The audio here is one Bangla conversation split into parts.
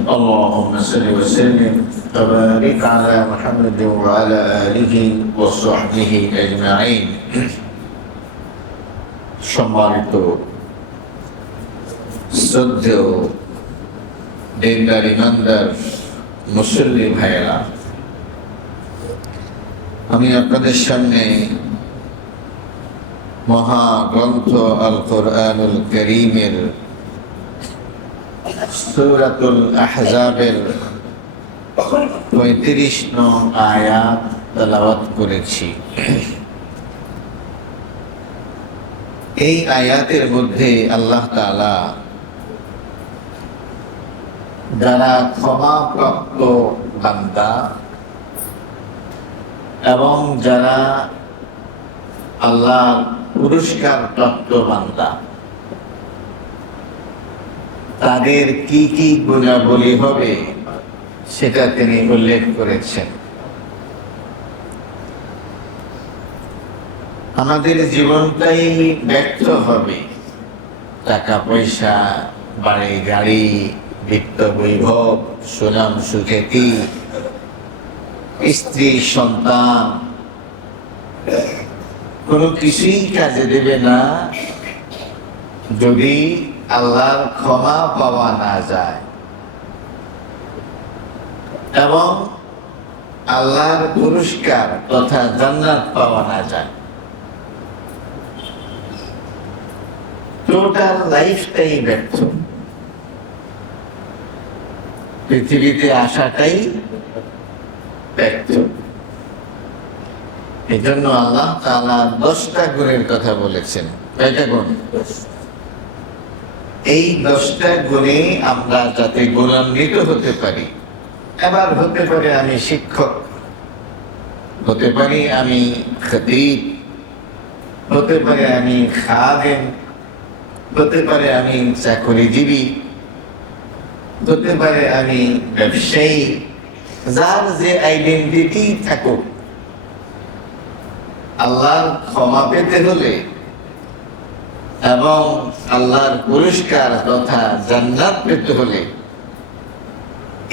اللهم صل وسلم وبارك على محمد وعلى آله وصحبه أجمعين সম্মানিত শ্রদ্ধেয় দিনদার ইমানদার মুসল্লি ভাইয়েরা, আমি আপনাদের সামনে মহাগ্রন্থ আল কোরআনুল কারীমের সূরাতুল আহজাবের ৩৫ নং আয়াত তেলাওয়াত করেছি। এই আয়াতের মধ্যে আল্লাহ তাআলা যারা ক্ষমাপ্রাপ্ত বান্দা এবং যারা আল্লাহর পুরস্কার প্রাপ্ত বান্দা, তাদের কি কি গুণাবলী হবে সেটা তিনি উল্লেখ করেছেন। আমাদের জীবনটাই ব্যর্থ হবে, টাকা পয়সা, বাড়ি গাড়ি, বিত্ত বৈভব, সুনাম সুখ্যাতি, স্ত্রী সন্তান, কোনো কিছুই কাজে দেবে না যদি আল্লাহর ক্ষমা পাওয়া না যায় এবং আল্লাহর পুরস্কার তথা জান্নাত পাওয়া না যায়। টোটাল লাইফটাই ব্যর্থ, পৃথিবীতে আসাটাই ব্যর্থ। এই জন্য আল্লাহ তাআলা 10টা গুণের কথা বলেছেন। কয়টা গুণ? এই 10টা গুণে আমরা যাতে গুণান্বিত হতে পারি। এবার হতে পারে আমি শিক্ষক, হতে পারি আমি খতীব, হতে পারে আমি খাদেম, হতে পারে আমি চাকরিজীবী, হতে পারে আমি ব্যবসায়ী। যার যে আইডেন্টিটি থাকুক, আল্লাহর ক্ষমা পেতে হলে এবং আল্লাহর পুরস্কার তথা জান্নাত পেতে হলে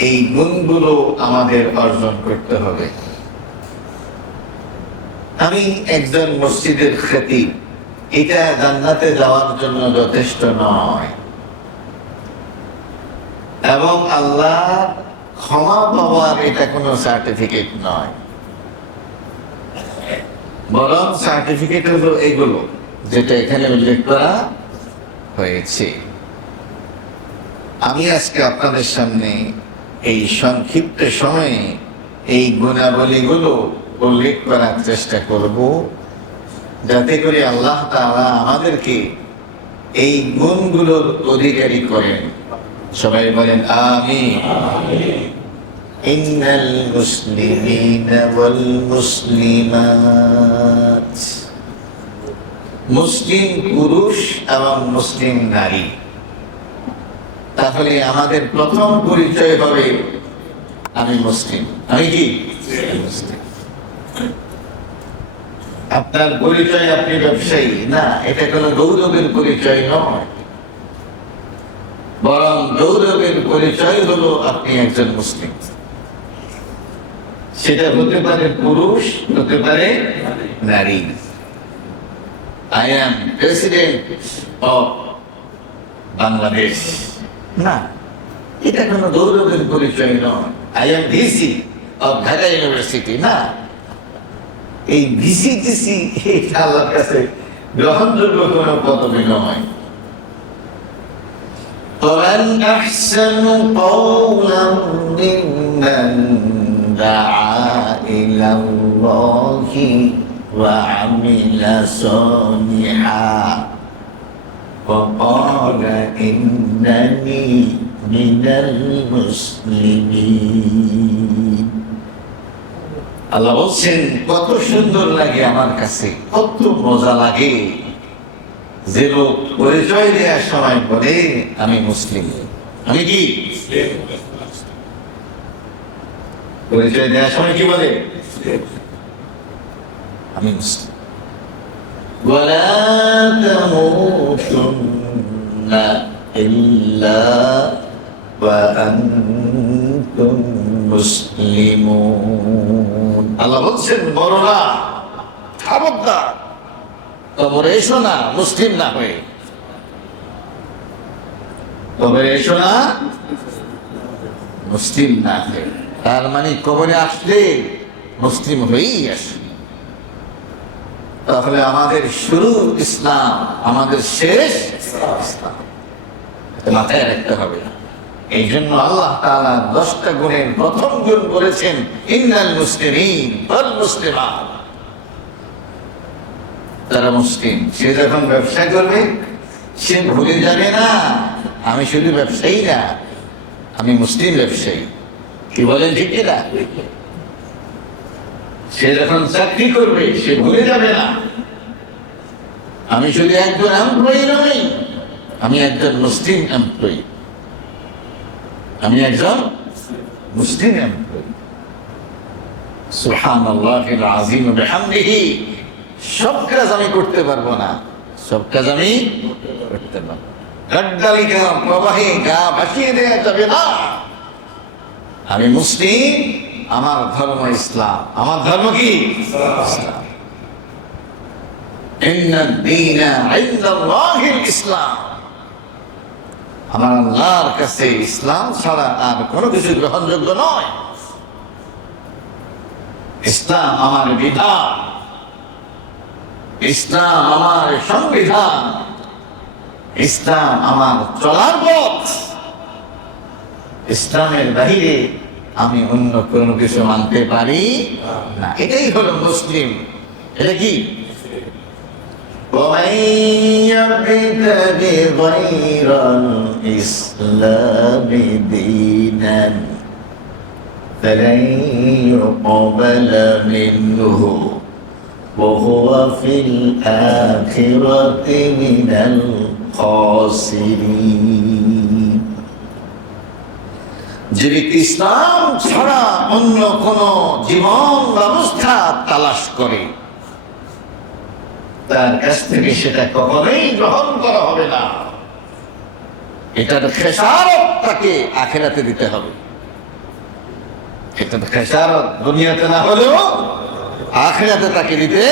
এই গুণগুলো আমাদের অর্জন করতে হবে। আমি একজন মসজিদের খতীব, এটা জান্নাতে যাওয়ার জন্য যথেষ্ট নয় এবং আল্লাহ ক্ষমা পাওয়ার এটা কোনো সার্টিফিকেট নয়, বরং সার্টিফিকেট হলো এগুলো যেটা এখানে উল্লেখ করা হয়েছে। আমি আজকে আপনাদের সামনে এই সংক্ষিপ্ত সময়ে এই গুণাবলীগুলো উল্লেখ করার চেষ্টা করব, যাতে করে আল্লাহ তাআলা আমাদেরকে এই গুণগুলোর অধিকারী করেন। সবাই বলেন আমিন। ইন্নাল মুসলিমিনা ওয়াল মুসলিমাত, মুসলিম পুরুষ এবং মুসলিম নারী। তাহলে আমাদের প্রথম পরিচয় হবে আমি মুসলিম। আমি কি মুসলিম? আপনার পরিচয় আপনি ব্যবসায়ী না, এটা কোনো গৌরবের পরিচয় নয়, বরং গৌরবের পরিচয় হলো আপনি একজন মুসলিম। সেটা হতে পারে পুরুষ, হতে পারে নারী। I am president of Bangladesh না, এটা কোনো গৌরবের পরিচয় নয়। I am VC of Dhaka university না, এই ভিসিটিসি এটা আল্লাহর কাছে গ্রহণযোগ্য কোনো পদবি নয়। ومن أحسن قولا ممن دعا إلى الله وعمل صالحا وقال إنني من المسلمين। আল্লাহ বলছেন, কত সুন্দর লাগে আমার কাছে, কত মজা লাগে যে লোক পরিচয় দেওয়ার সময় বলে আমি মুসলিম। আমি কি পরিচয় দেওয়ার সময় কি বলে? আমি মুসলিম। ولا تموتن إلا وأنتم مسلمون আল্লাহ বলছেন বড়রা খবরদার কবরে এসো না মুসলিম না হয়ে, কবরে এসো না মুসলিম না হয়ে। তার মানে কবরে আসলে মুসলিম হয়েই আসে। তাহলে আমাদের শুরু ইসলাম, আমাদের শেষ ইসলাম, মাথায় রাখতে হবে। এই জন্য আল্লাহ তাআলা 10টা গুণের প্রথম গুণ বলেছেন ইন্নাল মুসলিমিন ওয়াল মুসলিমাত। তারা মুসলিম। সে যখন ব্যবসা করবে সে ভুলে যাবে না আমি শুধু ব্যবসায়ী না, আমি মুসলিম ব্যবসায়ী। কি বলেন ঠিক না? সে যখন চাকরি করবে সে ভুলে যাবে না আমি শুধু একজন এমপ্লয়ি নই, আমি একজন মুসলিম এমপ্লয়ি, আমি একজন মুসলিম এমপ্লয়ি। সুবহানাল্লাহিল আযীম ওয়া বিহামদিহি। সব কাজ আমি করতে পারবো না, সব কাজ আমি করতে পারবো। গড্ডালিকা প্রবাহে গা ভাসিয়ে দেওয়া যাবে না। আমি মুসলিম, আমার ধর্ম ইসলাম। আমার ধর্ম কি? ইসলাম। ইন্নাদ দীনা ইনদাল্লাহিল ইসলাম। আমার আল্লাহর কাছে ইসলাম ছাড়া আর কোনো কিছু গ্রহণযোগ্য নয়। ইসলাম আমার বিধান, ইসলাম আমার সংবিধান, ইসলাম আমার চলার পথ। ইসলামের বাহিরে আমি অন্য কোনো কিছু মানতে পারি না। এটাই হলো মুসলিম। এটা কি? ومن يبتغ غير الإسلام دينا فلن يقبل منه وهو في الآخرة من الخاسرين। যে ব্যক্তি ইসলাম ছাড়া অন্য কোন জীবন ব্যবস্থা তালাশ করে তার কাছ থেকে সেটা কখনোই গ্রহণ করা হবে না। এটার খেসারত তাকে আখিরাতে দিতে হবে। এটার খেসারত দুনিয়াতে না হলেও আখিরাতে তাকে দিতে।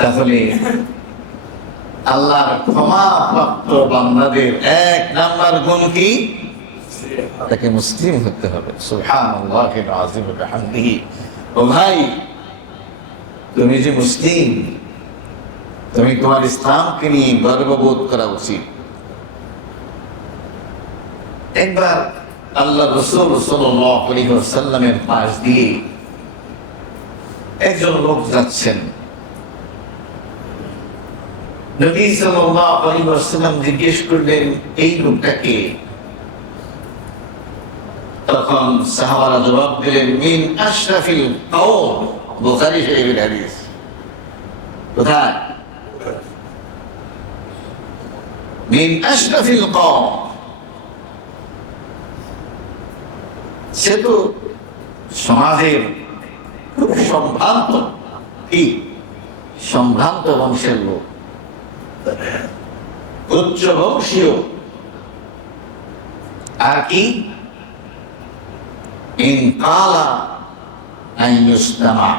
তাহলে আল্লাহর ক্ষমাপ্রাপ্ত বান্দাদের 1 নাম্বার গুণ কি? তাকে মুসলিম হতে হবে। সুবহানাল্লাহিল আযীম ওয়া বিহামদিহি। ও ভাই, তুমি যে মুসলিম, তুমি তোমার ইসলামকে নিয়ে গর্ববোধ করা উচিত। একবার আল্লাহ রাসূল সাল্লাল্লাহু আলাইহি ওয়াসাল্লামের পাশ দিয়ে একজন লোক যাচ্ছেন। নবী সাল্লাল্লাহু আলাইহি ওয়াসাল্লাম জিজ্ঞেস করলেন, এই লোকটাকে? তখন সাহাবারা জবাব দিলেন, মিন আশরাফিল কওম। বুখারী শরীফের হাদিস। কোথায়? মিন আশরাফিল কওম। সে তো সমাজের খুব সম্ভ্রান্ত, কি সম্ভ্রান্ত বংশের লোক, উচ্চ বংশীয়। আর কি? ইন কালা আন ইউসতামা।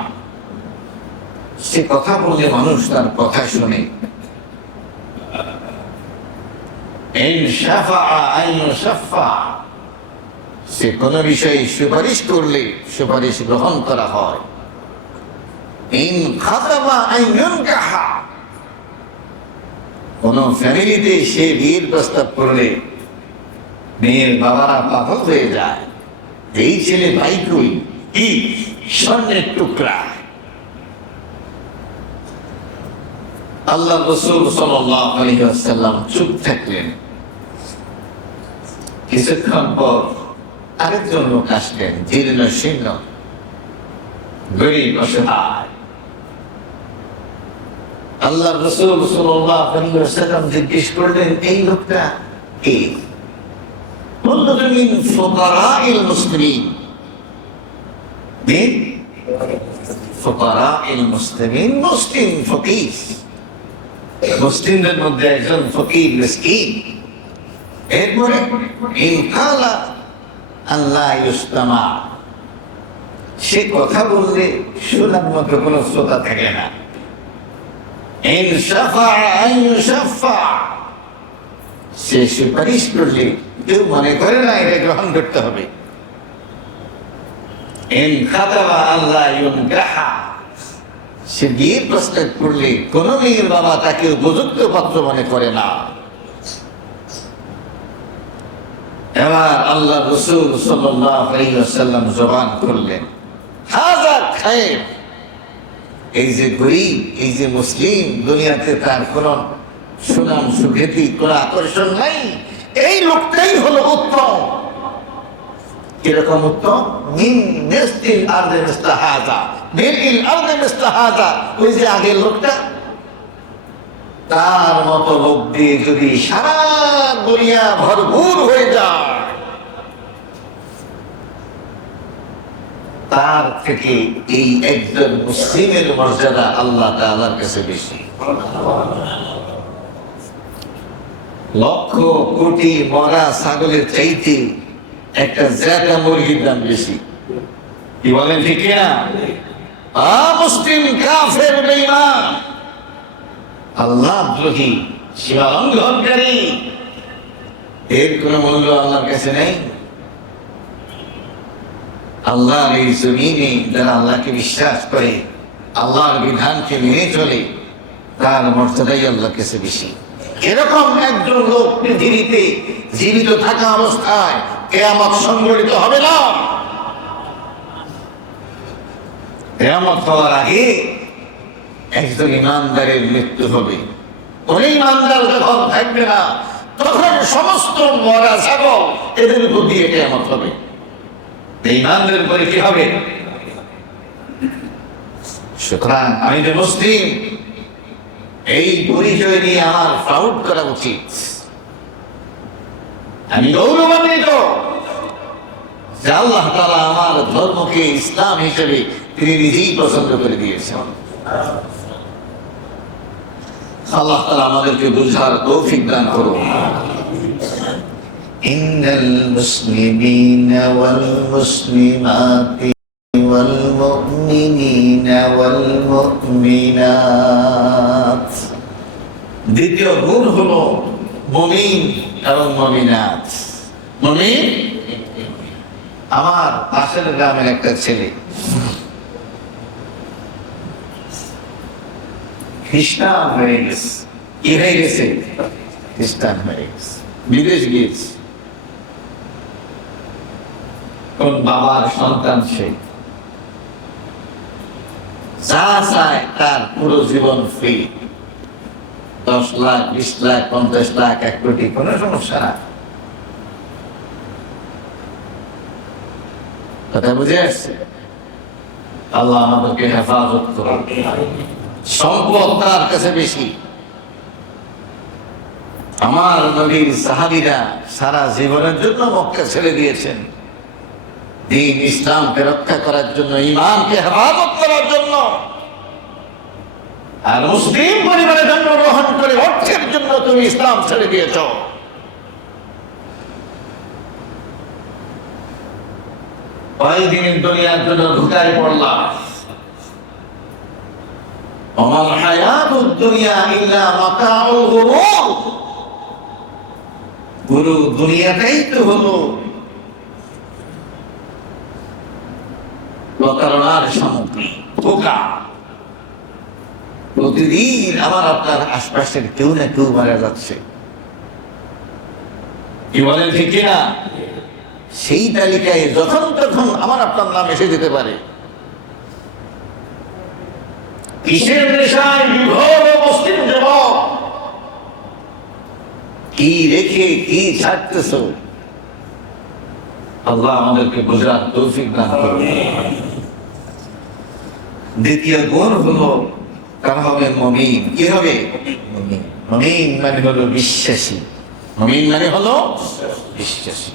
সে কথা বললে মানুষ তার কথা শুনে। ইন শাফাআ আন ইউশাফা। সে কোনো বিষয়ে সুপারিশ করলে সুপারিশ গ্রহণ করা হয়। ইন খাতাবা আন ইউনকাহা। কোন ফ্যামিলিতে সে বিয়ের প্রস্তাব করলে মেয়ের বাবারা পাগল হয়ে যায়, এই ছেলে ভাই কই, কি স্বর্ণের টুকরা। আল্লাহ রাসূল সাল্লাল্লাহু আলাইহি ওয়াসাল্লাম চুপ থাকলেন। কিছুক্ষণ পর আরেকজন লোক আসলেন, জীর্ণ শীর্ণ, গরীব, অসহায়। আল্লাহ রাসূল সাল্লাল্লাহু আলাইহি ওয়াসাল্লাম জিজ্ঞেস করলেন, এই লোকটা কে? বলল, মিন ফুকারাইল মুসলিমিন। মিন ফুকারাইল মুসলিমিন, মুসলিম ফকির। মুসলিমদের মধ্যে একজন ফকির মিসকিন। এরপরে ইনকালা আল্লাহ ইস্তামা, সে কথা বললে শোনার মতো কোনো শ্রোতা থাকে না। সে সুপারিশ করলে কেউ মনে করে না এটা গ্রহণ করতে হবে। সে বিয়ের প্রস্তাব করলে কোন মেয়ের বাবা তাকে উপযুক্ত পাত্র মনে করে না। এবার আল্লাহ রাসূল সাল্লাল্লাহু আলাইহি ওয়াসাল্লাম জবান করলেন, হাযা খায়র, এই যে গরীব, এই যে মুসলিম, দুনিয়াতে তার কোন সুনাম সুখ্যাতি কোন আকর্ষণ নাই, এই লোকটাই হলো উত্তম। কিরকম উত্তম? মিন মিসলিল আরদি মিসলা হাযা, মিল আরদি মিসলা হাযা, ওই যে আগের লোকটা, তার মতো লোক দিয়ে যদি সারা দুনিয়া ভরপুর হয়ে যায়, তার থেকে এই একজন মুসলিমের মর্যাদা আল্লাহ তাআলার কাছে বেশি। লক্ষ কোটি মরা ছাগলের চাইতে একটা জেতা মুরগির দাম বেশি। কি বলেন ঠিক না? মুসলিম কাফের বেঈমান আল্লাহ দ্রোহী সীমা লঙ্ঘনকারী, এর কোন মূল্য আল্লাহর কাছে নেই। আল্লাহর এই জমিনে যারা আল্লাহকে বিশ্বাস করে, আল্লাহর বিধানকে মেনে চলে, তার মর্যাদাই আল্লাহর কাছে বেশি। এরকম একজন লোক পৃথিবীতে জীবিত থাকা অবস্থায় কিয়ামত সংঘটিত হবে না। কিয়ামত হওয়ার আগে একজন ইমানদারের মৃত্যু হবে। কোন ইমানদার যখন থাকবে না, তখন সমস্ত মরা ছাগল এদের উপর দিয়ে কিয়ামত হবে। ইমানদারের উপরে কি হবে? সুতরাং আমি যে মুসলিম, এই পরিচয় নিয়ে আমার প্রাউড করা উচিত। আমি গৌরবান্বিত যে আল্লাহ তাআলা আমার ধর্মকে ইসলাম হিসেবে তিনি নিজেই পছন্দ করে দিয়েছেন। আল্লাহ তাআলা আমাদেরকে বুঝার তৌফিক দান করুন। ইন্নাল মুসলিমিনা ওয়াল মুসলিমাতি ওয়াল মুমিনিনা ওয়াল মুমিনাত, দ্বিতীয় গুণ হলো মুমিন এবং মুমিনাত। মুমিন, আমার পাশের গ্রামের একটা ছেলে খ্রিস্টান হয়ে গেছে। কি হয়ে গেছে? খ্রিস্টান হয়ে গেছে, বিদেশ গিয়েছে। কোন বাবার সন্তান সে, যা চায় তার পুরো জীবন ফ্রি। 10 লাখ, 20 লাখ, 50 লাখ, 1 কোটি, কোন সমস্যা না। কথা বুঝে আসছে? আল্লাহ আমাদেরকে হেফাজত করুন। সম্পদ তার কাছে বেশি। আমার নবীর সাহাবীরা সারা জীবনের জন্য মক্কা ছেড়ে দিয়েছেন, দ্বীন ইসলামকে রক্ষা করার জন্য, ঈমানকে হেফাজত করার জন্য। আর মুসলিম পরিবারে জন্মগ্রহণ করে অর্থের জন্য তুমি ইসলাম ছেড়ে দিয়েছ। কয়েকদিন দুনিয়ার জন্য ঢুকায় পড়লাম। ওমাল হায়াতুদ দুনিয়া ইল্লা মাতাউল গুরুর, পুরো দুনিয়াটাই তো হলো প্রতারণার সামগ্রী, ধোঁকা। প্রতিদিন আমার আপনার আশপাশের কেউ না কেউ মারা যাচ্ছে। কি বলেন ঠিক কিনা? সেই তালিকায় যখন তখন আমার আপনার নাম এসে যেতে পারে। কিসের নেশায় বিভোর মুসলিম যুবক? কি রেখে কি ছাড়তেছ? আল্লাহ আমাদেরকে বুঝার তৌফিক দান করুন। দ্বিতীয় গুণ হলো তারা হবে মুমিন। কি হবে? মুমিন। মুমিন মানে হলো বিশ্বাসী। মুমিন মানে হলো বিশ্বাসী।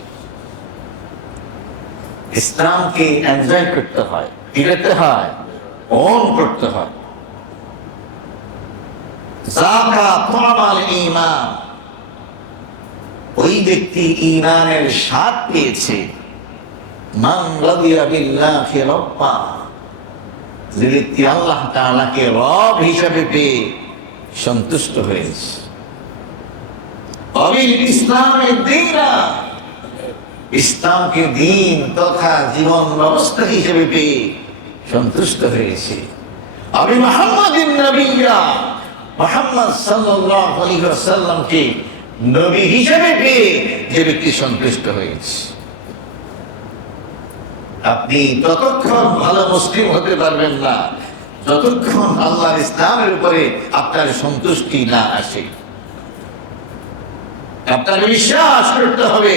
ইসলামকে এনজয় করতে হয়, দিতে হয়, ওন করতে হয়। যাকাত আমাল ঈমান, ওই ব্যক্তি ঈমানের স্বাদ পেয়েছে। মান রাদিয়া বিল্লাহি রাব্বা, যে ব্যক্তি আল্লাহ তাআলাকে রব হিসেবে পেয়ে সন্তুষ্ট হয়েছে। অবিল ইসলামের দীনা, ইসলামকে দিন তথা জীবন ব্যবস্থা হিসেবে পেয়ে সন্তুষ্ট হয়েছে। আমি মুহাম্মাদিন নবিয়্যা, মুহাম্মদ সাল্লাল্লাহু আলাইহি ওয়াসাল্লামকে নবী হিসেবে পেয়ে যে ব্যক্তি সন্তুষ্ট হয়েছে। আপনি ততক্ষণ ভালো মুসলিম হতে পারবেন না যতক্ষণ আল্লাহর ইসলামের উপরে আপনার সন্তুষ্টি না আসে। আপনার বিশ্বাস করতে হবে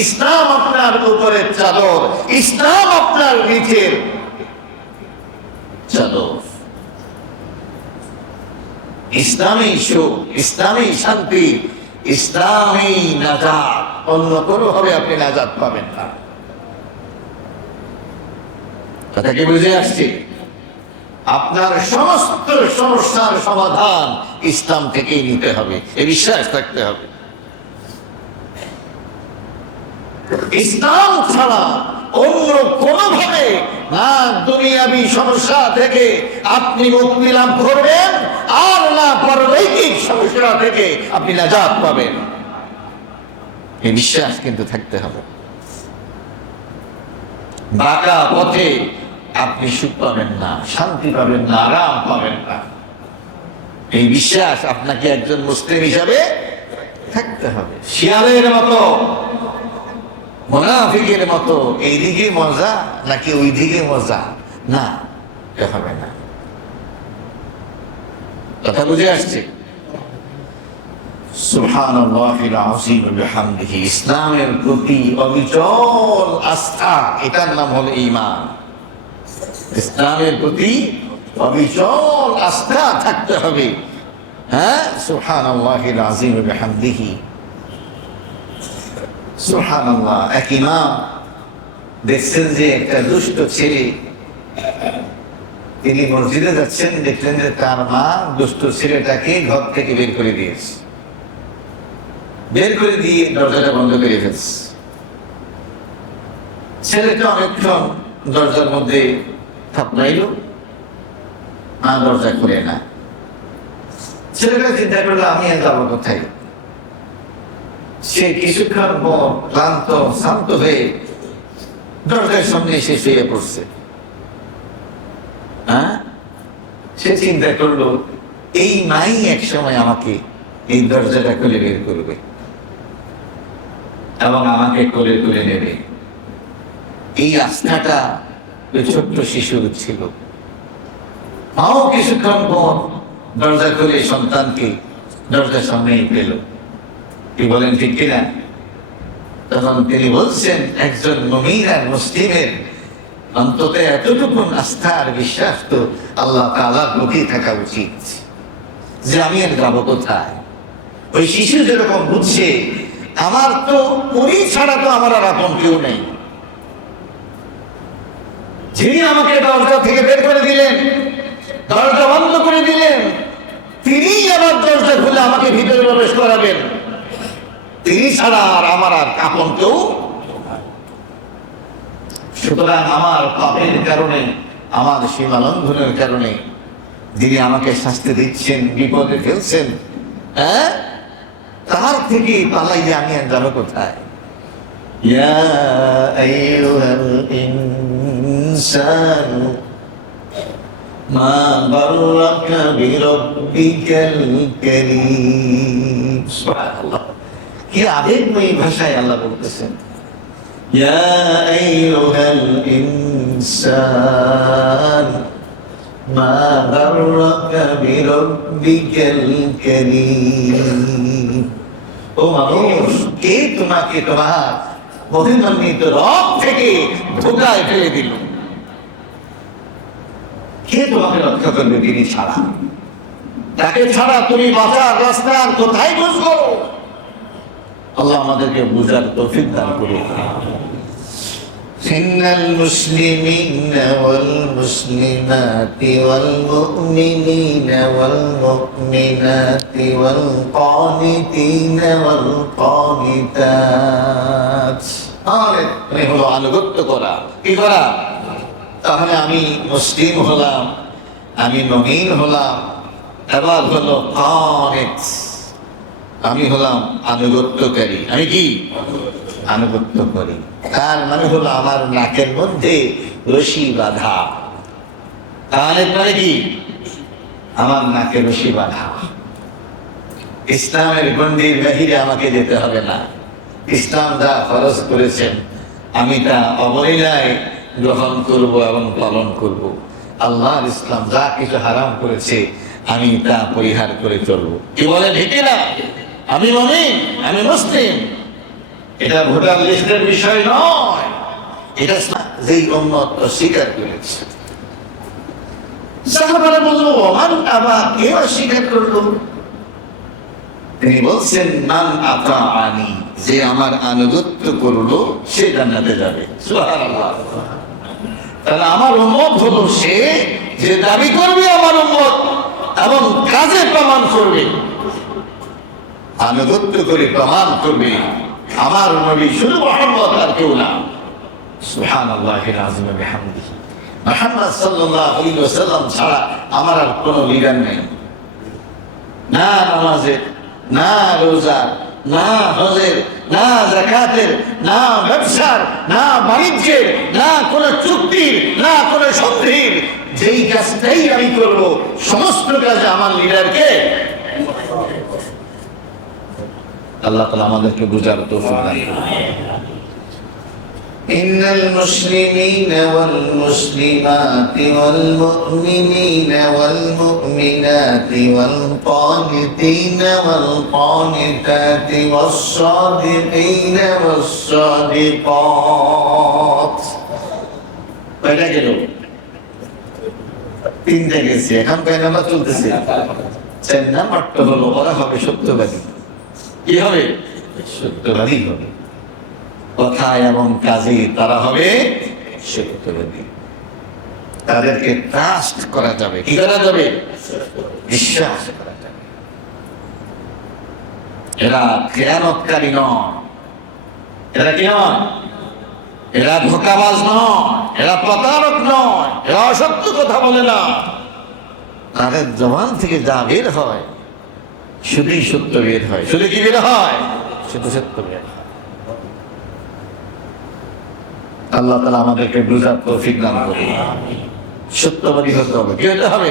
ইসলাম আপনার উপরে চাদর, ইসলাম আপনার নিচের চাদর। ইসলামী সুখ, ইসলামী শান্তি, ইসলামী নাজাত, অন্য কোনো ভাবে আপনি নাজাত পাবেন না। কথা কি বুঝে আসছে? আপনার সমস্ত সমস্যার সমাধান ইসলাম থেকেই নিতে হবে, এ বিশ্বাস থাকতে হবে। ইসলাম ছাড়া অন্য কোনোভাবে না দুনিয়াবী সমস্যা থেকে আপনি মুক্তি লাভ করবেন, আর না পারলৌকিক সমস্যা থেকে আপনি নাজাত পাবেন। এই বিশ্বাস কিন্তু থাকতে হবে। বাঁকা পথে আপনি সুখ পাবেন না, শান্তি পাবেন না, আরাম পাবেন না। এই বিশ্বাস আপনাকে একজন মুসলিম হিসাবে থাকতে হবে। শিয়ালের মতো, মুনাফিকের মতো এইদিকে মজা নাকি ওই দিকে মজা, না, হবে না। কথা বুঝে আসছে? সুবহানাল্লাহিল আযীম ওয়া বিহামদিহি। ইসলামের প্রতি অবিচল আস্থা, এটার নাম হলো ঈমান। ইসলামের প্রতি অবিচল আস্থা থাকতে হবে। হ্যাঁ, সুবহানাল্লাহিল আযীম ওয়া বিহামদিহি। সুবহানাল্লাহ। এক ইমাম দেখছেন যে একটা দুষ্ট ছেলে, তিনি মসজিদে যাচ্ছেন, দেখলেন যে তার মা দুষ্ট ছেলেটাকে ঘর থেকে বের করে দিয়েছে, বের করে দিয়ে দরজাটা বন্ধ করে ফেলছে। ছেলেটা অনেকক্ষণ দরজার মধ্যে থাপড়াইল, মা দরজা খুলে না। ছেলেটা চিন্তা করলো আমি আর যাবো কোথায়। সে কিছুক্ষণ পর ক্লান্ত শান্ত হয়ে দরজার সামনে এসে শুয়ে পড়ছে। সে চিন্তা করলো এই মাই এক সময় আমাকে এই দরজাটা খুলে বের করবে এবং আমাকে কোলে তুলে নেবে। এই আস্থাটা ওই ছোট্ট শিশুর ছিল। মাও কিছুক্ষণ পর দরজা খুলে সন্তানকে দরজার সামনেই পেল। কি বলেন, ঠিক কিনা? তখন তিনি বলছেন একজন মুমিন আর মুসলিমের অন্তত এতটুকু আস্থা আর বিশ্বাস তো আল্লাহ তাআলার প্রতি থাকা উচিত যে আমি আর যাবো কোথায়। ওই শিশু যেরকম বুঝছে আমার তো উনি ছাড়া তো আমার আর আপন কেউ নেই, যিনি আমাকে দরজা থেকে বের করে দিলেন, দরজা বন্ধ করে দিলেন, তিনি আবার দরজা খুলে আমাকে ভিতরে প্রবেশ করাবেন, তিনি ছাড়া আর আমার আর আপন কেউ। সুতরাং আমার পাপের কারণে, আমার সীমা লঙ্ঘনের কারণে যিনি আমাকে শাস্তি দিচ্ছেন, বিপদে ফেলছেন, হ্যাঁ, তার থেকে পালাইলে আমি আর যাবো কোথায়। ইয়া আইয়ুহাল ইনসানু মা গাররাকা বিরাব্বিকাল কারীম। সুবহানাল্লাহ, কি আবেগময়ী ভাষায় আল্লাহ বলতেছেন, ইয়া আইয়ুহাল ইনসান মা গাররাকা বিরাব্বিকাল কারীম। ও মানুষ, কে তোমাকে তোমার মহিমান্বিত রব থেকে ধোঁকায় ফেলে দিল? কে তোমাকে রক্ষা করবে তিনি ছাড়া? তাকে ছাড়া তুমি বাঁচার রাস্তা আর কোথায় বুঝবো? আল্লাহ আমাদেরকে বুঝার তৌফিক দান করুন। ইন্নাল মুসলিমিনা ওয়াল মুসলিমাতি ওয়াল মুমিনিনা ওয়াল মুমিনাতি والقانتين والقانتات মানে হলো আনুগত্য করা। কি করা? তাহলে আমি মুসলিম হলাম, আমি মুমিন হলাম। এবার হলো কানিত, আমি হলাম আনুগত্যকারী। আমি কি আনুগত্য করি। তার মানে হলো আমার নাকের মধ্যে রশি বাঁধা। কানিত মানে কি? আমার নাকে রশি বাঁধা। ইসলামের গণ্ডির বাহিরে আমাকে যেতে হবে না। ইসলাম যা ফরজ করেছেন আমি তা অবলীলায় গ্রহণ করব এবং পালন করব। আল্লাহর ইসলাম যা কিছু হারাম করেছে আমি তা পরিহার করে চলব। কি বলে ঠিক না? আমি মুমিন, আমি মুসলিম। এটা ভোটার লিস্টের বিষয় নয়, এটা যেই উম্মত অস্বীকার করেছে। সাহাবারা বললো মান আবা, কে অস্বীকার করলো? তিনি বলছেন মান আতাআনি, যে আমার আনুগত্য করলো সে জান্নাতে যাবে। সুবহানাল্লাহ। তাহলে আমার উম্মত হলো সে যে দাবি করবে আমার উম্মত এবং কাজে প্রমাণ করবে, আনুগত্য করে প্রমাণ করবে আমার নবী শুধু মুহাম্মদ আর কেউ না। সুবহানাল্লাহিল আযীম ওয়া বিহামদিহি। মুহাম্মদ সাল্লাল্লাহু আলাইহি ওয়াসাল্লাম ছাড়া আমার আর কোনো লিডার নেই। না নামাজের, না রোজার, না হজের, না যাকাতের, না ব্যবসার, না বাণিজ্যের, না কোনো চুক্তির, না কোনো সন্ধির। যেই কাজটাই আমি করব সমস্ত কাজে আমার লিডারকে আল্লাহ তাআলা আমাদেরকে বুঝার তৌফিক দান করুন। إن المسلمين والمسلمات والمؤمنين والمؤمنات والقانتين والقانتات والصادقين والصادقات কয়টা গেল? তিনটা গেছে। এখন কয় নাম্বার চলতেছে? 4 নাম্বারটা হলো ওরা হবে সত্যবাদী। কি হবে? সত্যবাদী হবে। কথায় এবং কাজে তারা হবে সত্যবাদী। তাদেরকে ট্রাস্ট করা যাবে। কি করা যাবে? বিশ্বাস করা যাবে। এরা খেয়ানতকারী নয়, এরা কি নয়? এরা ধোঁকাবাজ নয়, এরা প্রতারক নয়, এরা অসত্য কথা বলে না। তাদের জবান থেকে যা বের হয় শুধুই সত্য বের হয়। শুধু কি বের হয়? শুধু সত্য বের হয়। আল্লাহ তাআলা আমাদেরকে বুঝার তৌফিক দান করুন। সত্যবাদী হতে হবে। কি হতে হবে?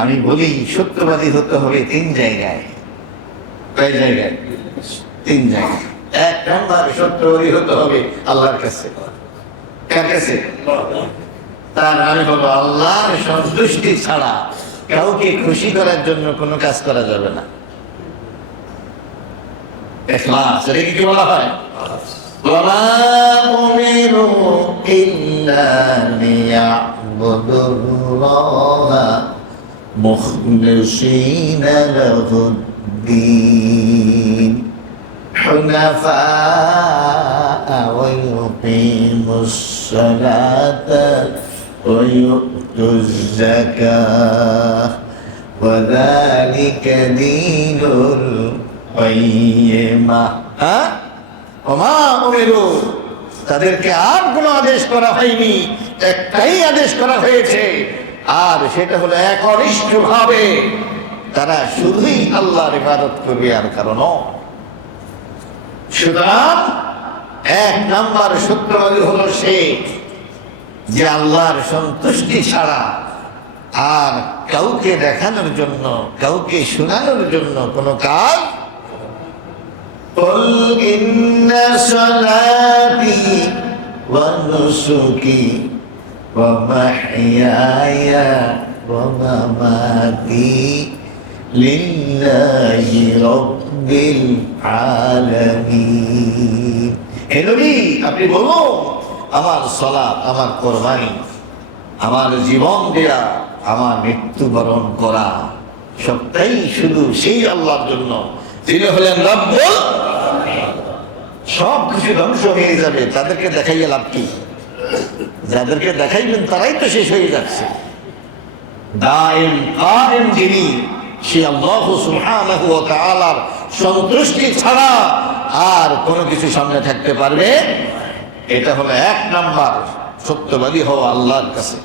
আমি বলি সত্যবাদী হতে হবে 3 জায়গায়। কয় জায়গায়? 3 জায়গায়। 1 নাম্বার, সত্যবাদী হতে হবে আল্লাহর কাছে। কার কাছে? তার মানে হলো আল্লাহর সন্তুষ্টি ছাড়া কাউকে খুশি করার জন্য কোনো কাজ করা যাবে না। ইখলাস, এটাকে কি বলা হয়? وما أمروا إلا ليعبدوا الله مخلصين له الدين حنفاء ويقيموا الصلاة ويؤتوا الزكاة وذلك دين القيمة। তাদেরকে আর কোনো আদেশ করা হয়নি, একটাই আদেশ করা হয়েছে, আর সেটা হলো একনিষ্ঠভাবে তারা শুধুই আল্লাহর ইবাদত করবে আর কারণ। সুতরাং 1 নাম্বার সত্যবাদী হলো সে যে আল্লাহর সন্তুষ্টি ছাড়া আর কাউকে দেখানোর জন্য, কাউকে শোনানোর জন্য কোনো কাজ। قل إن صلاتي ونسكي ومحياي ومماتي لله رب العالمين। হে নবী, আপনি বলুন আমার সালাত, আমার কুরবানি, আমার জীবন দেয়া, আমার মৃত্যুবরণ করা সবটাই শুধু সেই আল্লাহর জন্য, যিনি হলেন রব্বুল। সব কিছু ধ্বংস হয়ে যাবে, তাদেরকে দেখাইয়া লাভ কি? যাদেরকে দেখাইবেন তারাই তো শেষ হয়ে যাচ্ছে। দায়েম কায়েম যিনি, সে আল্লাহ সুবহানাহু ওয়া তাআলার সন্তুষ্টি ছাড়া আর কোনো কিছু সামনে থাকতে পারবে। এটা হলো 1 নাম্বার সত্যবাদী হওয়া আল্লাহর কাছে।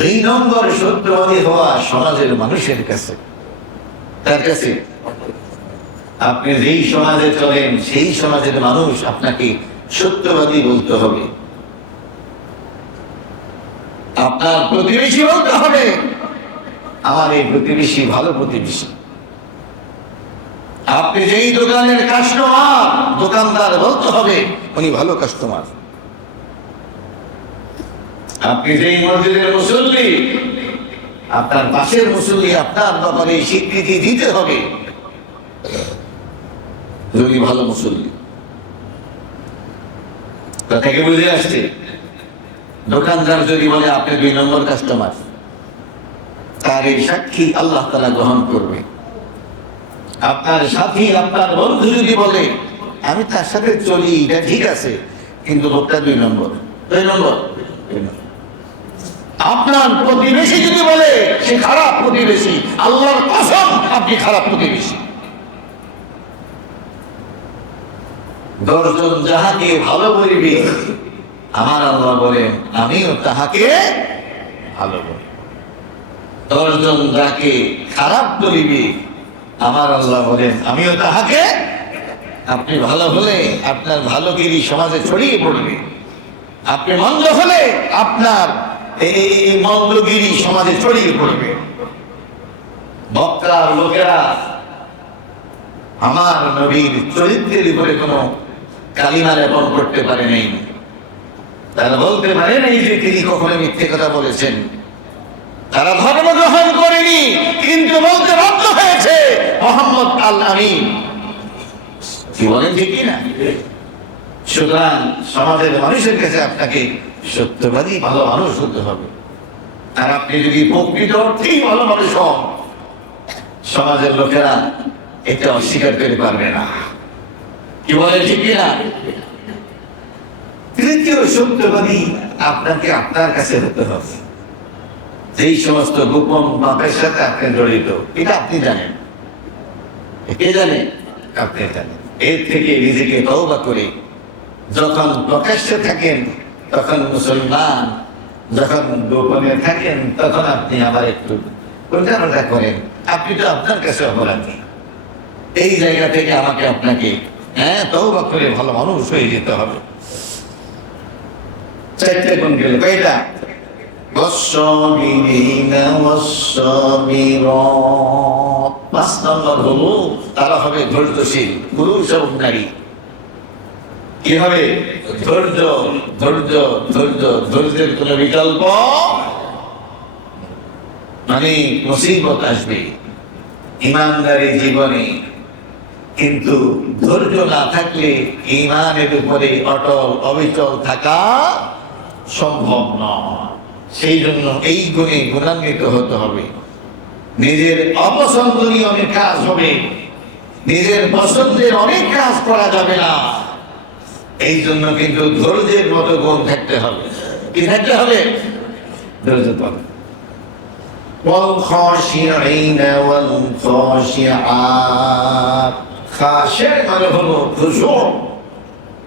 2 নম্বর সত্যবাদী হওয়া সমাজের মানুষের কাছে। তার কাছে আপনি যেই সমাজে চলেন সেই সমাজের মানুষ আপনাকে সত্যবাদী বলতে হবে। আপনার প্রতিবেশী বলতে হবে আমার এই প্রতিবেশী ভালো প্রতিবেশী। আপনি যেই দোকানের কাস্টমার, দোকানদার বলতে হবে উনি ভালো কাস্টমার। আপনি যেই মসজিদের মুসল্লি, আপনার পাশের মুসল্লি আপনার ব্যাপারে স্বীকৃতি দিতে হবে যদি ভালো মুসল্লি। কথা কি বুঝে আসছে? দোকানদার যদি বলে আপনি 2 নম্বর কাস্টমার, তার এই সাক্ষী আল্লাহ তাআলা গ্রহণ করবে। আপনার সাথী, আপনার বন্ধু যদি বলে আমি তার সাথে চলি, এটা ঠিক আছে, কিন্তু লোকটা 2 নম্বর। আপনার প্রতিবেশী যদি বলে সে খারাপ প্রতিবেশী, আল্লাহর কসম আপনি খারাপ প্রতিবেশী। 10 জন যাহাকে ভালো বলিবে আমার আল্লাহ বলেন আমিও তাহাকে ভালো বলি। 10 জন যাকে খারাপ বলিবে আমার আল্লাহ বলেন আমিও তাহাকে। আপনি ভালো হলে আপনার ভালোগিরি সমাজে ছড়িয়ে পড়বে, আপনি মন্দ হলে আপনার এই মন্দগিরি সমাজে ছড়িয়ে পড়বে। মক্কার লোকেরা আমার নবীর চরিত্রের উপরে কোনো কালিমা লেপন করতে পারে নাই। তারা বলতে পারে নাই যে তিনি কখনো মিথ্যে কথা বলেছেন। তারা ধর্ম গ্রহণ করেনি, কিন্তু বলতে বাধ্য হয়েছে মুহাম্মদ আল আমিন। কি বলেন ঠিক কিনা? সুতরাং সমাজের মানুষের কাছে আপনাকে সত্যবাদী ভালো মানুষ হতে হবে। আর আপনি যদি প্রকৃত অর্থেই ভালো মানুষ হন, সমাজের লোকেরা এটা অস্বীকার করে পারবে না। কি বলেন ঠিক কিনা? তৃতীয় সত্যবাদী আপনাকে আপনার কাছে হতে হবে। যেই সমস্ত গোপন পাপের সাথে আপনি জড়িত, এটা আপনি জানেন। কে জানে? আপনি জানেন। এর থেকে নিজেকে তওবা করে যখন প্রকাশ্যে থাকেন তখন মুসলমান, যখন গোপনে থাকেন তখন আপনি আবার একটু উল্টাপাল্টা করেন। আপনি তো আপনার কাছে অপরাধী। এই জায়গা থেকে আমাকে আপনাকে তওবা করে ভালো মানুষ হয়ে যেতে হবে। 4টে গুণ গেল। কয়টা? ওয়াস-সাবিরিনা ওয়াস-সাবিরাত। 5 নম্বর হলো তারা হবে ধৈর্যশীল, পুরুষ এবং নারী। কি হবে? ধৈর্য, ধৈর্য, ধৈর্য। ধৈর্যের কোন বিকল্প মানে মুসিবত আসবে ইমানদারি জীবনে, কিন্তু ধৈর্য না থাকলে ঈমানের উপরে অটল অবিচল থাকা সম্ভব নয়। সেই জন্য এই গুণে গুণান্বিত হতে হবে। নিজের অপছন্দনীয় অনেক কাজ হবে, নিজের পছন্দের অনেক কাজ করা যাবে না। এই জন্য কিন্তু ধৈর্যের মতো গুণ থাকতে হবে। কি থাকতে হবে? ধৈর্য থাকতে। والخاشعين والخاشعات। খাশিয়া মানে হলো খুশু',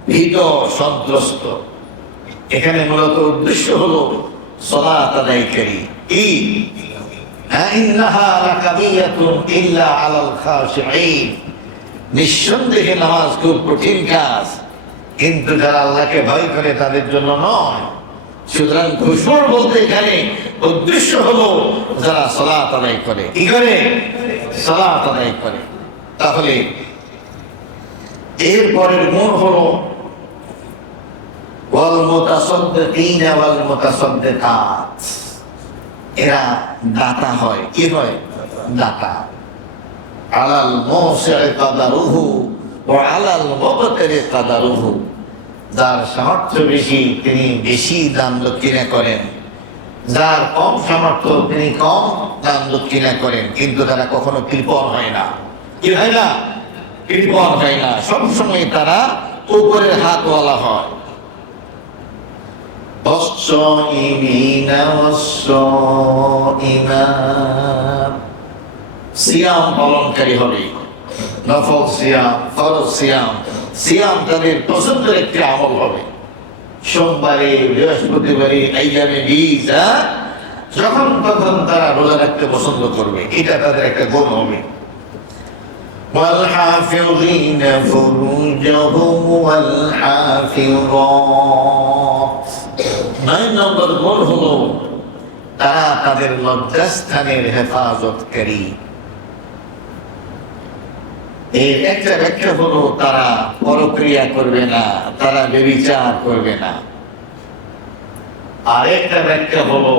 ভীত সন্ত্রস্ত। এখানে মূলত উদ্দেশ্য হলো সালাত আদায়কারী। কি? ইন্নাহা লাকাবিয়াতুন ইল্লা আলাল খাশিঈন। নিঃসন্দেহে নামাজ খুব কঠিন কাজ, কিন্তু যারা আল্লাহকে ভয় করে তাদের জন্য নয়। সুতরাং খুশুর বলতে এখানে উদ্দেশ্য হলো যারা সালাত আদায় করে। কি করে? সালাত আদায় করে। তাহলে এরপরের গুণ হলো ওয়াল মুতাসাদ্দিকিনা ওয়াল মুতাসাদ্দিকাত। এরা দাতা হয়। কি হয়? দাতা। আলাল মুসি'i কাদারুহু ওয়া আলাল মুবতারি কাদারুহু। যার সামর্থ্য বেশি তিনি বেশি দান দক্ষিণা করেন, যার কম সামর্থ্য তিনি কম দান দক্ষিণা করেন, কিন্তু তারা কখনো কৃপণ হয় না। কি হয় না? কৃপণ হয় না। সবসময় তারা উপরের হাতওয়ালা হয়। والصائمين والصائمات সিয়াম পালনকারী হবে, নফল সিয়াম, ফরজ সিয়াম। সিয়াম তাদের পছন্দের একটি আমল হবে। সোমবারে, বৃহস্পতিবারে, আইয়ামে বীজ, যখন তখন তারা রোজা রাখতে পছন্দ করবে, এটা তাদের একটা গুণ হবে। والحافظين فروجهم والحافظات 9 নম্বর গুণ হলো তারা তাদের লজ্জাস্থানের হেফাজতকারী। এর একটা ব্যাখ্যা হলো তারা পরক্রিয়া করবে না, তারা ব্যভিচার করবে না। আর একটা ব্যাখ্যা হলো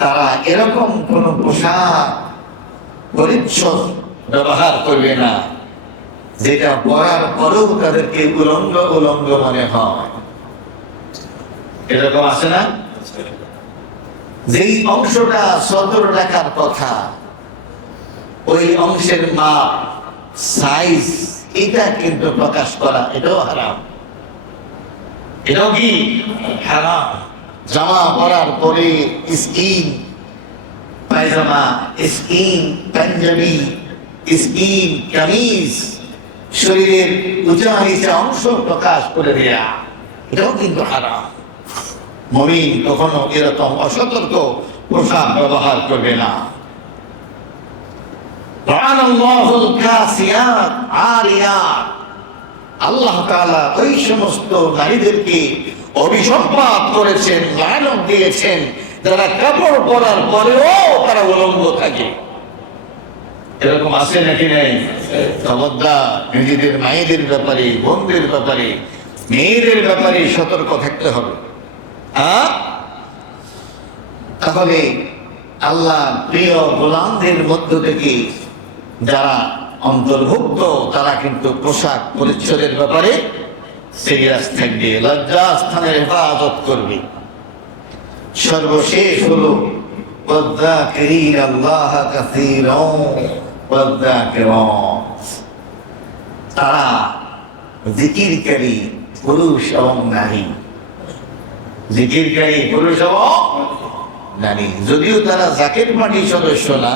তারা এরকম কোন পোশাক পরিচ্ছদ ব্যবহার করবে না যেটা পরার পরেও তাদেরকে উলঙ্গ উলঙ্গ মনে হয়। এরকম আছে না? যেই অংশটা সদর রাখার কথা, ওই অংশের মাপ, সাইজ, এটা কিন্তু প্রকাশ করা এটাও হারাম। এটাও কি হারাম? জামা পরার পরে স্কিন পায়জামা, স্কিন পাঞ্জাবি, স্কিন কামিজ, শরীরের উঁচা নিচা অংশ প্রকাশ করে দেয়া, এটাও কিন্তু হারাম। মুমিন কখনো এরকম অসতর্ক পোশাক ব্যবহার করবে না। আল্লাহ তাআলা ওই সমস্ত নারীদেরকে অভিসম্পাত করেছেন, লানত দিয়েছেন যারা কাপড় পরার পরেও তারা উলঙ্গ থাকে। এরকম আছে নাকি নেই? খবরদার, নিজেদের মায়েদের ব্যাপারে, বোনদের ব্যাপারে, মেয়েদের ব্যাপারে সতর্ক থাকতে হবে। তাহলে আল্লাহ প্রিয় গোলামদের মধ্য থেকে যারা অন্তর্ভুক্ত তারা কিন্তু পোশাক পরিচ্ছদের ব্যাপারে সিরিয়াস থাকবে, লজ্জাস্থানের হেফাজত করবে। সর্বশেষ হলো والذاكرين الله كثيرا والذاكرات, তারা জিকিরকারী পুরুষ এবং নারী। জিকিরকারী পুরুষ এবং নারী, যদিও তারা জাকের পার্টির সদস্য না,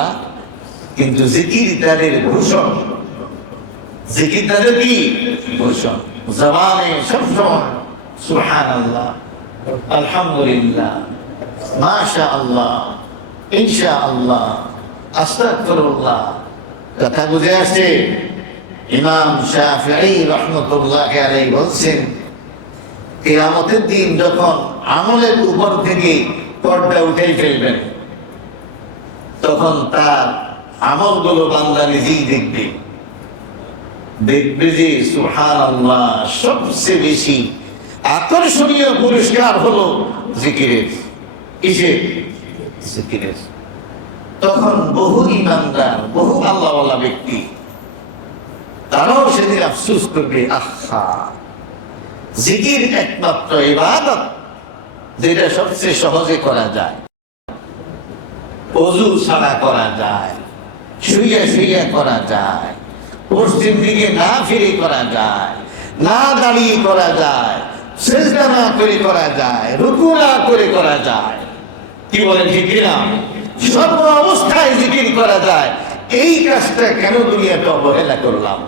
কিন্তু জিকির তাদের ভূষণ। জিকির তাদের কি ভূষণ? জবানে সবসময় সুবহানাল্লাহ, আলহামদুলিল্লাহ, মাশাআল্লাহ, ইনশাআল্লাহ, আস্তাগফিরুল্লাহ কথা বুঝে আসছে? ইমাম শাফিঈ রাহমাতুল্লাহি আলাইহি বলছেন, কিয়ামতের দিন যখন আমলের উপর থেকে পর্দা উঠে ফেলবেন, তখন তার আমলগুলো বান্দা নিজেই দেখবে। দেখবে যে সুবহানাল্লাহ, সবচেয়ে বেশি আকর্ষণীয় পুরস্কার হলো জিকিরের। কিসের? জিকিরের। তখন বহু ইমানদার, বহু আল্লাহওয়ালা ব্যক্তি তারাও সেদিন আফসোস করবে, আহা, জিকির একমাত্র ইবাদত যেটা সবচেয়ে সহজে করা যায়, ওযু ছাড়া করা যায়, শুয়ে শুয়ে করা যায়, পশ্চিম দিকে না ফিরে করা যায়, না দাঁড়িয়ে করা যায়, সিজদা না করে করা যায়, রুকু না করে করা যায়। কি বলেন ঠিক না? সর্ব অবস্থায় জিকির করা যায়। এই কাজটা কেন দুনিয়াতে অবহেলা করলাম?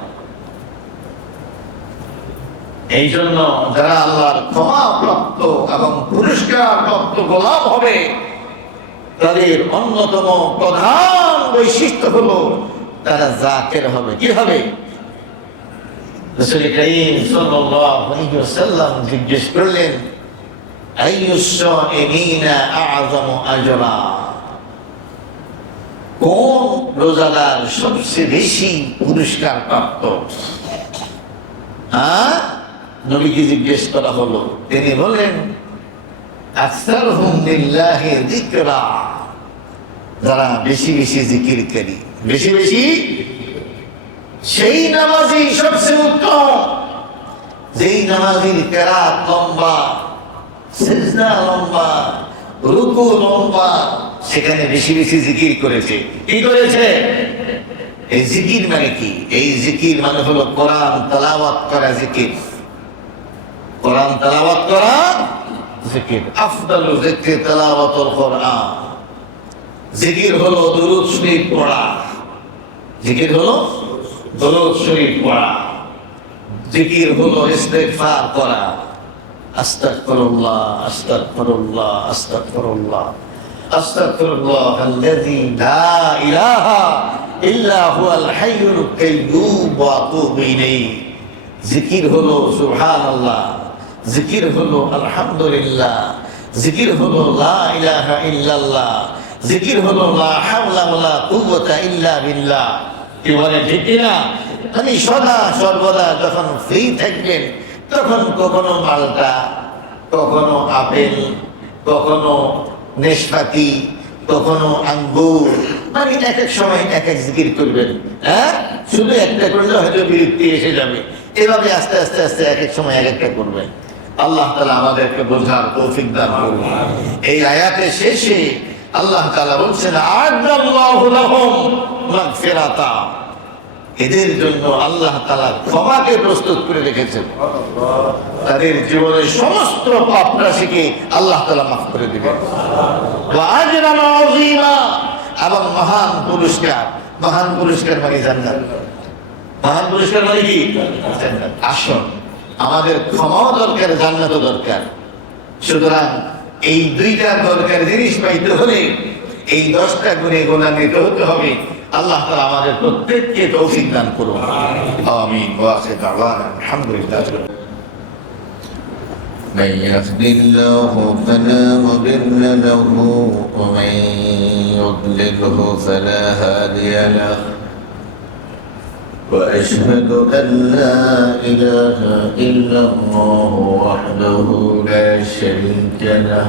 এই জন্য যারা আল্লাহর ক্ষমা প্রাপ্ত এবং পুরস্কার প্রাপ্ত গোলাম হবে, তাদের অন্যতম প্রধান বৈশিষ্ট্য হলো তারা জাকের হবে। কি হবে? রাসূল কারীম সাল্লাল্লাহু আলাইহি ওয়াসাল্লাম জিজ্ঞেস করলেন, আইয়ুস সাইমিনা আ'যামু আজরা, কোন রোজাদার সবচেয়ে বেশি পুরস্কার প্রাপ্ত? নবীকে জিজ্ঞেস করা হলো, তিনি বলেন, আকসারহুম লিল্লাহি যিকরা, যারা বেশি বেশি জিকির করি, বেশি বেশি, সেই নামাজি সবচেয়ে উত্তম, যেই নামাজির কেরাত লম্বা, সিজদা লম্বা, রুকু লম্বা, সেখানে বেশি বেশি জিকির করেছে। কি করেছে? এই জিকির মানে কি? এই জিকির মানে হলো কোরআন তেলাওয়াত করা জিকির। কোরআন তেলাওয়াত করা জিকির। আফদালু যিকরি তেলাওয়াতুল কোরআন। জিকির হলো দুরূদ শরীফ পড়া। জিকির হলো দুরূদ শরীফ পড়া। জিকির হলো ইস্তিগফার করা। আস্তাগফিরুল্লাহ, আস্তাগফিরুল্লাহ, আস্তাগফিরুল্লাহ, আস্তাগফিরুল্লাহাল্লাযী লা ইলাহা ইল্লা হুয়াল হাইয়ুল কাইয়্যুম ওয়া আতুবু ইলাইহি। জিকির হলো সুবহানাল্লাহ, জিকির হলো আলহামদুলিল্লাহ, জিকির হলো লা ইলাহা ইল্লাল্লাহ, জিকির হলো লা হাওলা ওয়ালা কুওয়াতা ইল্লা বিল্লাহ। কি বলে ঠিক কিনা? আমি সদা সর্বদা যখন ফ্রি থাকবেন তখন কখনো মালটা, কখনো আপেল, কখনো নেশপাতি, কখনো আঙ্গুর, মানে এক এক সময় এক এক জিকির করবেন। হ্যাঁ, শুধু একটা করলে হয়তো বিরক্তি এসে যাবে। এভাবে আস্তে আস্তে আস্তে এক এক সময় এক একটা করবেন। আল্লাহ তাআলা আমাদেরকে বোঝার তৌফিক দান করুন। এই আয়াতের শেষে আল্লাহ তাআলা বলছেন, আ'আদাল্লাহু লাহুম মাগফিরাতা। এদের জন্য আল্লাহ তাআলা ক্ষমাকে প্রস্তুত করে রেখেছেন। তাদের জীবনের সমস্ত পাপ রাশিকে আল্লাহ তাআলা মাফ করে দিবেন। ওয়া আজরান আযীমা, এবং মহান পুরস্কার। মহান পুরস্কার মানে জান্নাত। মহান পুরস্কার মানে কি? জান্নাত। আসুন, আমাদের ক্ষমাও দরকার, জান্নাতও দরকার। সুতরাং এই দুইটা দরকার জিনিস পাইতে হলে এই 10টা গুণে গুণান্বিত হতে হবে। আল্লাহ তাআলা আমাদের প্রত্যেককে তৌফিক দান করুন। আমিন। ওয়া আখিরু দাওয়ানা আলহামদুলিল্লাহ। من يهد الله فلا مضل له ومن يضلله فلا هادي له وأشهد أن لا إله إلا الله وحده لا شريك له